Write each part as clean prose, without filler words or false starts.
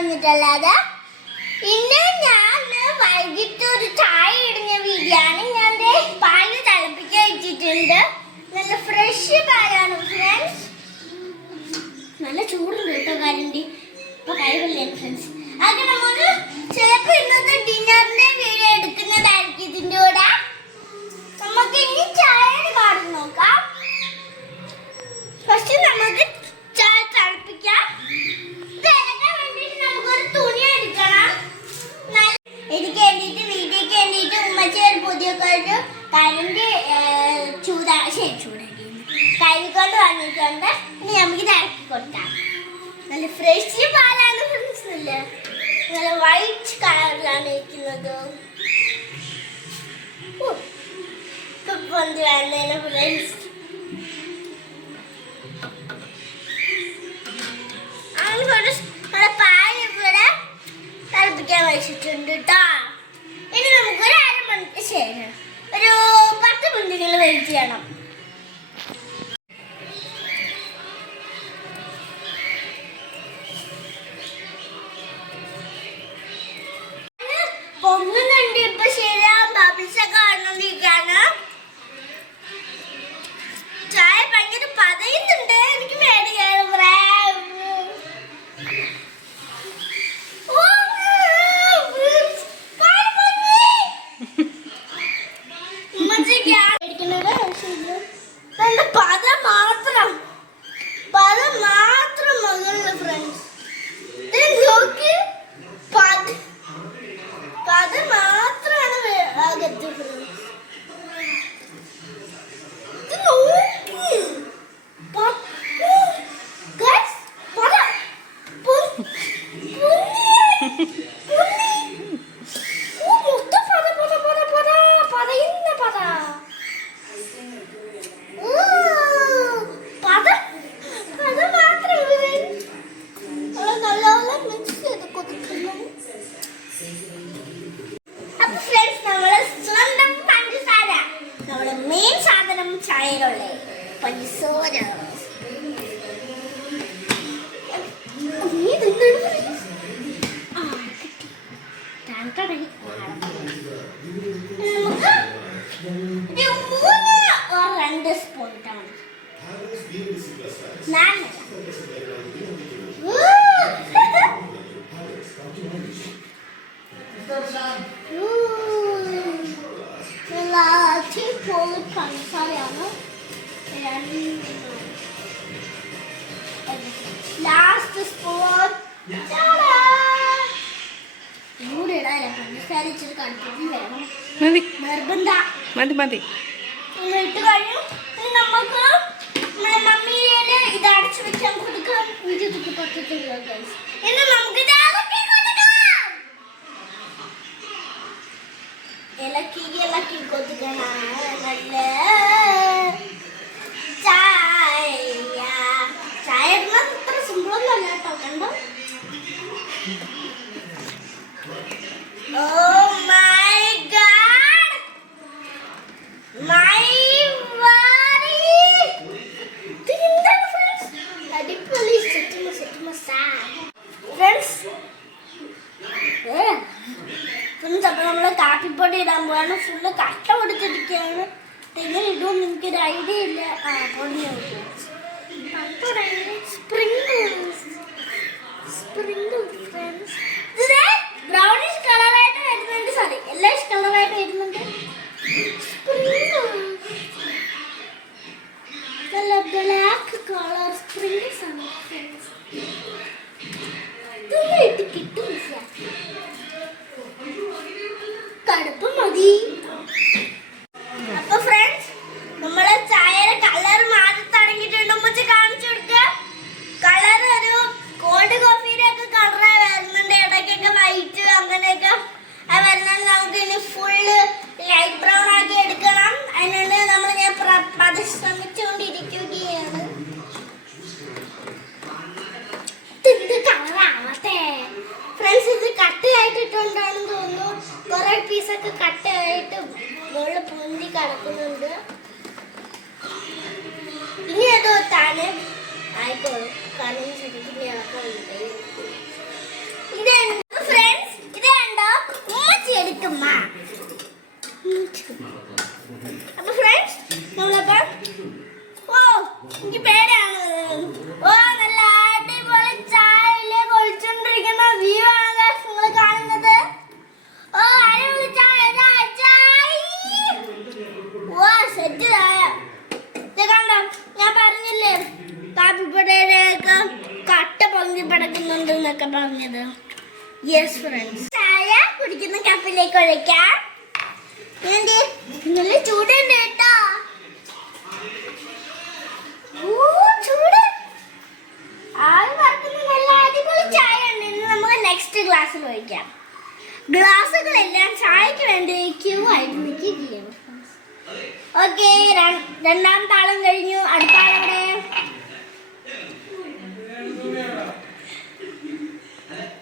വന്നിട്ടല്ലാതെ ഇന്ന് ഞാൻ വൈകിട്ട് ഒരു ചായ ഇടുന്ന വീഡിയോയാണ്. ഞാൻ പാല് തിളപ്പിക്കാൻ വെച്ചിട്ടുണ്ട്. നല്ല ഫ്രഷ് പാലാണ് ഫ്രണ്ട്സ്. നല്ല ചൂടുണ്ട് കേട്ടോ കരണ്ടി. ഇപ്പൊ കഴിവില്ലേ ഫ്രണ്ട്സ്. അത് നമുക്ക് ചിലപ്പോൾ ഇന്നത്തെ ഡിന്നറിന്റെ വീഡിയോ എടുക്കുന്നതായിരിക്കും. ഇതിൻ്റെ കൂടെ നമുക്ക് ഇനി ചായയുടെ കാർഡ് നോക്കാം. ഫസ്റ്റ് നമുക്ക് ചായ തിളപ്പിക്കാം. നമുക്കൊരു തുണി എടുക്കണം. എനിക്ക് വേണ്ടിയിട്ട് വീഡിയോക്ക് വേണ്ടിയിട്ട് ഉമ്മച്ചി ഒരു പുതിയ കരണ്ട് കഴുകിക്കൊണ്ട് വന്നിട്ടുണ്ട്. ഇനി നമുക്ക് ഇറക്കി കൊടുക്കാം. നല്ല ഫ്രഷ് പാലാണ് ഫ്രണ്ട്സ്. നല്ല വൈറ്റ് കളറിലാണ് ഇരിക്കുന്നത്. പൊന്തി വന്നേനെ ഫ്രണ്ട്സ്. പാല് ഇവിടെ തിളപ്പിക്കാൻ വെച്ചിട്ടുണ്ട് കേട്ടോ. ഇനി നമുക്ക് ഒരു അരമണിക്ക് ശേഷം ഒരു 10 മിനിറ്റ് വെയിറ്റ് ചെയ്യണം. പൊങ്ങുന്നുണ്ട്. ഇപ്പൊ ശരിയാവും. ബബിൾസൊക്കെ വന്നോണ്ടിരിക്കാണ്. ചായ ഭയങ്കര പതയുന്നുണ്ട്. എനിക്ക് പേടിയാണ്. പദം മാത്രം മകളുടെ ഫ്രണ്ട്സ്. പദം മാത്രമാണ് അകത്ത് ഫ്രണ്ട്സ്. ചായയിലുള്ള പഞ്ചസാര നമുക്ക് 2 സ്പൂൺ ഇട്ടാൽ പഞ്ചസാരയാണ്. ലാസ്റ്റ് സ്പൂൺ കൂടെ ഇടാൻ പഞ്ചസാര ഇച്ചിരി കണ്ടിട്ട് വേണം. നിർബന്ധം ഇട്ട് കഴിഞ്ഞു. നമുക്ക് നമ്മുടെ മമ്മിയുടെ ഇത് അടച്ചു വെച്ചാൽ കൊടുക്കാം. ഇത് പറ്റത്തില്ല. ഇന്ന് നമുക്ക് ഇളക്കി കൊടുക്കണം. നല്ല ചായ അത്ര സിമ്പിളൊന്നും അല്ല കേട്ടോ. കണ്ടോ? ഓ മൈ ഗാഡ്, മൈ അടിപൊളി ഫ്രണ്ട്സ്. അപ്പോൾ നമ്മൾ കാപ്പിപ്പൊടി ഇടാൻ പോയാണ്. ഫുള്ള് കഷ്ടപ്പെടുത്തിരിക്കുകയാണ്. എങ്ങനെ ഇടുമെന്ന് എനിക്കൊരു ഐഡിയ ഇല്ല. പൊടി ഫ്രണ്ട്സ്. ഇത് ബ്രൗണിഷ് കളറായിട്ട് വരുന്നുണ്ട്. സോറി, യെല്ലോയിഷ് കളറായിട്ട് വരുന്നുണ്ട്. നല്ല ബ്ലാക്ക് കളർ സ്പ്രിംഗ്സ് ആണ് ഫ്രണ്ട്സ്. ഇതൊന്നും ഇട്ട് കിട്ടും. കടുപ്പ് മതി. അപ്പൊ ഫ്രണ്ട്സ്, നമ്മളെ ചായയുടെ കളർ മാറി തുടങ്ങിയിട്ടുണ്ട്. ഉമ്മച്ചി കാണിച്ചു കൊടുക്കുക. കളർ ഒരു കോൾഡ് കോഫിയുടെ ഒക്കെ കളറായി വരുന്നുണ്ട്. ഇടയ്ക്കൊക്കെ വൈറ്റ് അങ്ങനെയൊക്കെ വരുന്നുണ്ട്. നമുക്ക് ഇനി ഫുള്ള് ലൈറ്റ് ബ്രൗൺ ആക്കി എടുക്കണം. അതിനുണ്ട് ഞാൻ പരിശ്രമിച്ചുകൊണ്ടിരിക്കുകയാണ്. ഇത് കളറാവട്ടെ ഫ്രണ്ട്സ്. ഇത് കട്ടയായിട്ടിട്ടുണ്ടാണെന്ന് തോന്നുന്നു. കുറെ പീസൊക്കെ കട്ടയായിട്ട് മുകളിൽ പൊന്തി കിടക്കുന്നുണ്ട്. ഇനി അതോ താനെ ആയിക്കോളും. കാരണം ശരിക്കും ഇളക്കാൻ ഫ്രണ്ട്സ് ഇത് കണ്ടോ ഉമ്മച്ചി എടുക്കുമ്മ. അപ്പൊ ഫ്രണ്ട്സ് നമ്മളപ്പം എനിക്ക് പേരാണ് നല്ല അടിപൊളി ചായയില് കൊളിച്ചോണ്ടിരിക്കുന്ന വ്യൂ ആണ് നിങ്ങൾ കാണുന്നത്. അടിപൊളി ചായ സെറ്റ് ചായ. ഇത് കണ്ടോ ഞാൻ പറഞ്ഞില്ലേ കാപ്പിപ്പടയിലേക്ക് കട്ട പൊങ്ങി പടക്കുന്നുണ്ട് എന്നൊക്കെ പറഞ്ഞത്. യെസ് ഫ്രണ്ട്സ് ചായ കുടിക്കുന്ന കപ്പിലേക്ക് ഒഴിക്കാം. നല്ല ചൂടുണ്ട് കേട്ടോ. ചൂട് ആവി പറക്കുന്ന നല്ല അടിപൊളി ചായ ഉണ്ട്. ഇന്ന് നമുക്ക് നെക്സ്റ്റ് ഗ്ലാസ്സിൽ ഒഴിക്കാം. ഗ്ലാസ്സുകളെല്ലാം ചായക്ക് വേണ്ടി ക്യൂ ആയിട്ട് നിൽക്കുകയാണ്. ഓക്കെ രണ്ടാം താളം കഴിഞ്ഞു. അടുത്ത ആളവിടെ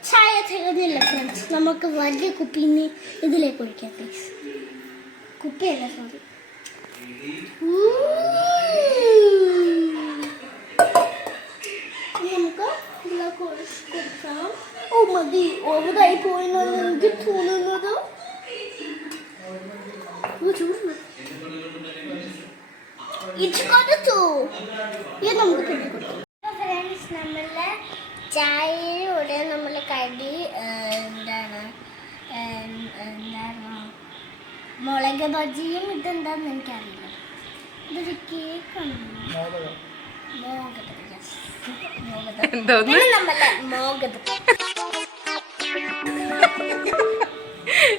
ചായ തികഞ്ഞില്ല ഫ്രണ്ട്സ്. നമുക്ക് വലിയ കുപ്പിന്ന് ഇതിലേക്ക് ഒഴിക്കാം പ്ലീസ്. കുപ്പിയല്ല സോറി. നമുക്ക് ഇതിലേക്ക് കൊടുക്കാം. മതി ഓവറായി പോയെന്നാണ് എനിക്ക് തോന്നുന്നത്. നമുക്ക് പിന്നെ കൊടുക്കാം. ഫ്രണ്ട്സ് നമ്മളെ ചായയുടെ നമ്മളെ കടി എന്താണ് മുളക് ബജിയും ഇതെന്താന്ന് എനിക്കറിയില്ല. ഇതൊരു കേക്കാണ്.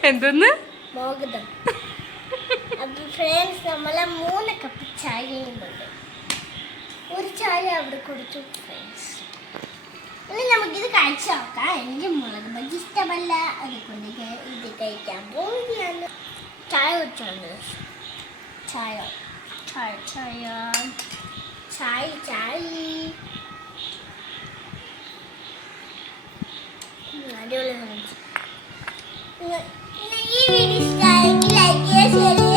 എന്തോന്ന് മോഗതം. അപ്പൊ ഫ്രണ്ട്സ് നമ്മളെ 3 കപ്പ് ചായയുണ്ട്. ഒരു ചായ അവിടെ കൊടുത്തു ഫ്രണ്ട്സ്. ഇനി നമുക്കിത് കഴിച്ചു നോക്കാം. എനിക്ക് മുളക് ബജി ഇഷ്ടമല്ല, അതുകൊണ്ട് ഇത് കഴിക്കാൻ പോവുകയാണ്. ചായ കുടിച്ചോണ്ട് ചായ ചായ ചായ ചായ ചായ അടിപൊളി. ഈ വീഡിയോ ഇഷ്ടമായെങ്കിൽ ലൈക്ക് ചെയ്യുക, ഷെയർ ചെയ്യുക.